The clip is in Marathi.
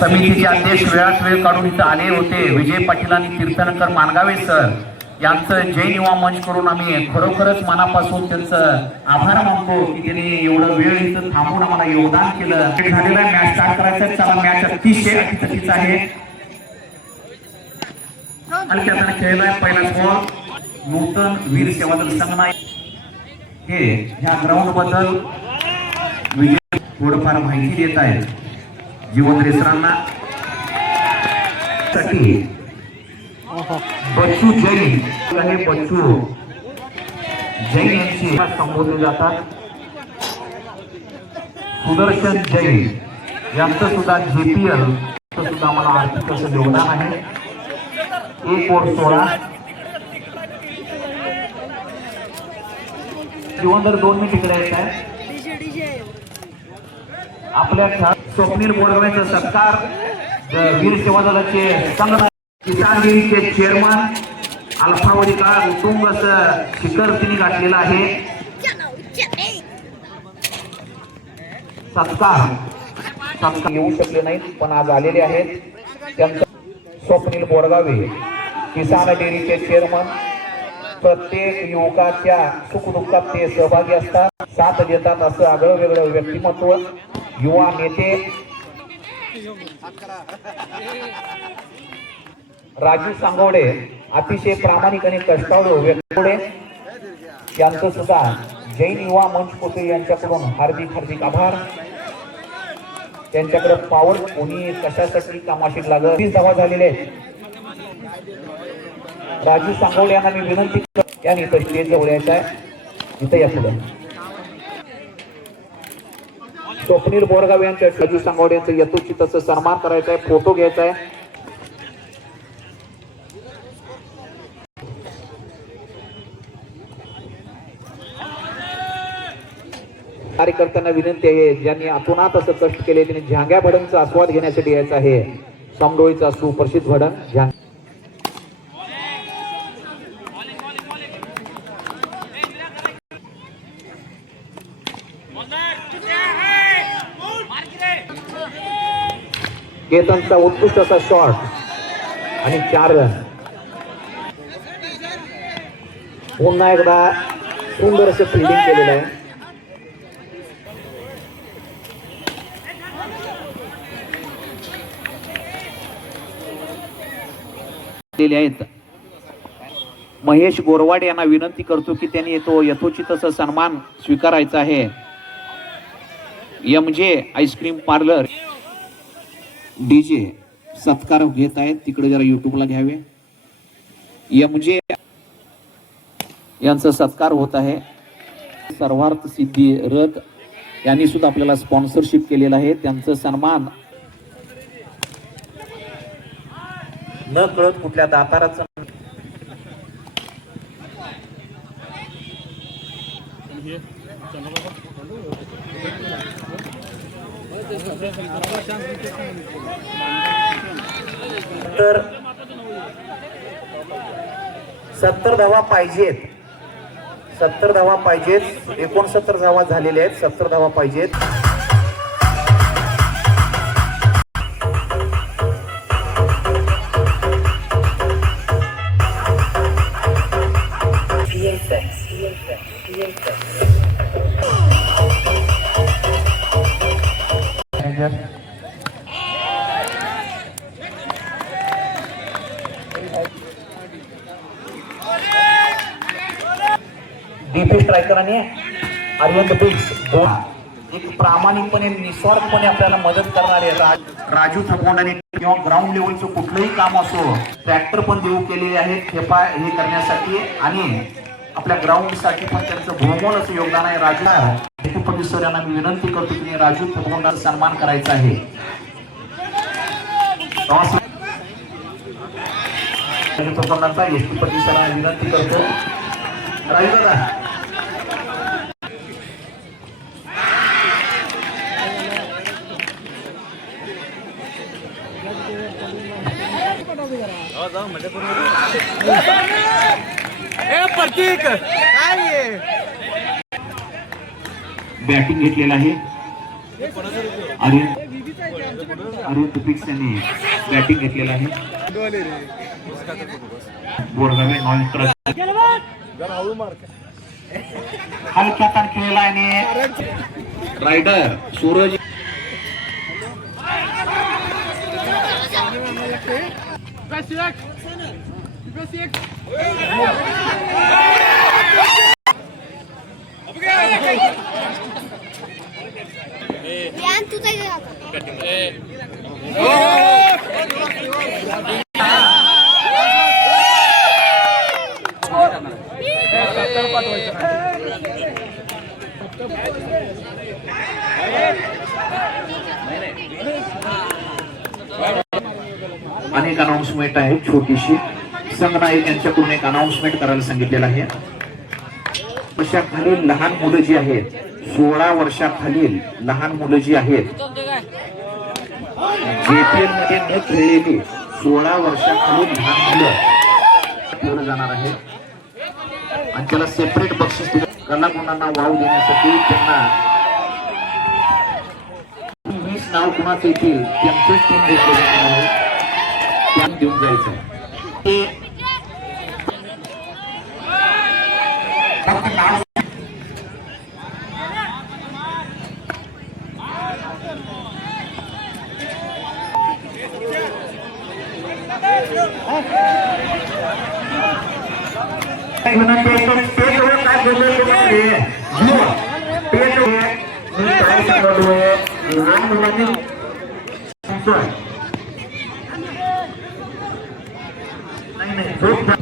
समितीचे अध्यक्ष वेळात वेळ काढून इथं आले होते, विजय पाटील आणि कीर्तनकर मानगावे सर यांचं जय युवा मंच करून आम्ही खरोखरच मनापासून त्यांचं आभार मानतो की त्यांनी एवढं वेळ इथं थांबून आम्हाला योगदान केलं. झालेला मॅच स्टार्ट करायचं. चला, मॅच अतिशय अटीतटीच आहे आणि त्याचा खेळलाय पहिला बॉल नूतन वीर सेवा दल संघ हे ह्या ग्राउंड बद्दल विजय थोडंफार माहिती देत आहेत जीवन रेसरांना. बच्चू जैन हे बच्चू जैन यांची संबोधले जातात. सुदर्शन जैन यांचं सुद्धा JPL सुद्धा मला आर्थिक असं योगदान आहे. 1 ओव्हर 16 जीवनदर 2 मिनिट इकडे येत आहे. आपल्या स्वप्नील बोरगावेचा सत्कार वीर सेवा दलाचे संघ किसान डेअरीचे चेअरमन अल्पावधी काळात उत्तुंग असं शिखर तिने गाठलेला आहे. सत्कार येऊ शकले नाहीत पण आज आलेले आहेत. त्यांचं स्वप्नील बोरगावे किसान डेअरीचे चेअरमन. प्रत्येक युवकाच्या सुखदुःखात ते सहभागी असतात, साथ देतात. असं आगळं वेगळं व्यक्तिमत्व युवा नेते राजू सांगवडे अतिशय प्रामाणिक आणि कष्टाळू व्यक्ती यांचं सुद्धा जैन युवा मंच कोटे यांच्याकडून हार्दिक आभार. त्यांच्याकडे पावर कोणी कशासाठी कामाशी लागत 30 धावा झालेले आहेत. राजू सांगवडे यांना मी विनंती यांनी इथं स्टेज जवळ यायचं आहे. इथं या पुढे स्वप्नील बोरगावे यांच्या राजू सांगवडे यांचं यथोचित असं सन्मान करायचा आहे, फोटो घ्यायचा आहे. कार्यकर्त्यांना विनंती आहे ज्यांनी आतोनात असं कष्ट केले त्यांनी झांग्या भडंगचा आस्वाद घेण्यासाठी यायचं आहे. समडोळीचा सुप्रसिद्ध भडंग केतनचा उत्कृष्ट असा शॉट आणि 4 रन. पुन्हा एकदा सुंदर असं फिल्डिंग केलेलं आहे. आहेत महेश गोरवाड यांना विनंती करतो की त्यांनी तो यथोचित असं सन्मान स्वीकारायचा आहे. MJ आईस्क्रीम पार्लर DJ सत्कार घेत आहेत, तिकडे जरा युट्यूबला घ्यावे. MJ यांचा सत्कार होत आहे. सर्वार्थ सिद्धी रथ यांनी सुद्धा आपल्याला स्पॉन्सरशिप केलेला आहे. त्यांचा सन्मान न कळत कुठल्या दाताराचं तर 70 धावा पाहिजेत. 70 धावा पाहिजेत. 69 धावा झालेल्या आहेत. 70 धावा पाहिजेत. डीपी स्ट्रायकरांनी अरिहंत बिट्स एक प्रामाणिकपणे निस्वार्थपणे आपल्याला मदत करणारे राजू थगोंडाने किंवा ग्राउंड लेवलचं कुठलंही काम असो ट्रॅक्टर पण देऊ केलेले आहेत हे करण्यासाठी आणि आपल्या ग्राउंड साठी पण त्यांचं बहुमोल असं योगदान आहे. राजू सर यांना मी विनंती करतो की राजू थगोंडाचा सन्मान करायचा आहे. थगोंडाचा एसपी सरांना विनंती करतो. राजू दादा बॅटिंग घेतलेला आहे. आणि अरिहंत पिक्स यांनी बॅटिंग घेतलेलं आहे. बोरगावे नॉन ट्रस्ट हलक्या ताण खेळला आणि रायडर सूरज अनेक अनाउन्समेंट आहे. छोटीशी संघनायक यांच्याकडून एक अनाउन्समेंट करायला सांगितलेलं आहे. वर्षाखालील लहान मुलं जी आहेत, 16 वर्षाखालील लहान मुलं जी आहेत, JPL मध्ये न खेळलेली 16 वर्षाखालील लहान मुलं खेळलं जाणार आहे आणि त्याला सेपरेट बक्षीस कलागुणांना वाव देण्यासाठी त्यांना 20 नाव कुणाच येतील त्यांचंच टीम घेतलं जाणार आहे. त्यात देऊन जायचं ते फक्त नाव काय बोलले लहान मुलांनी नाही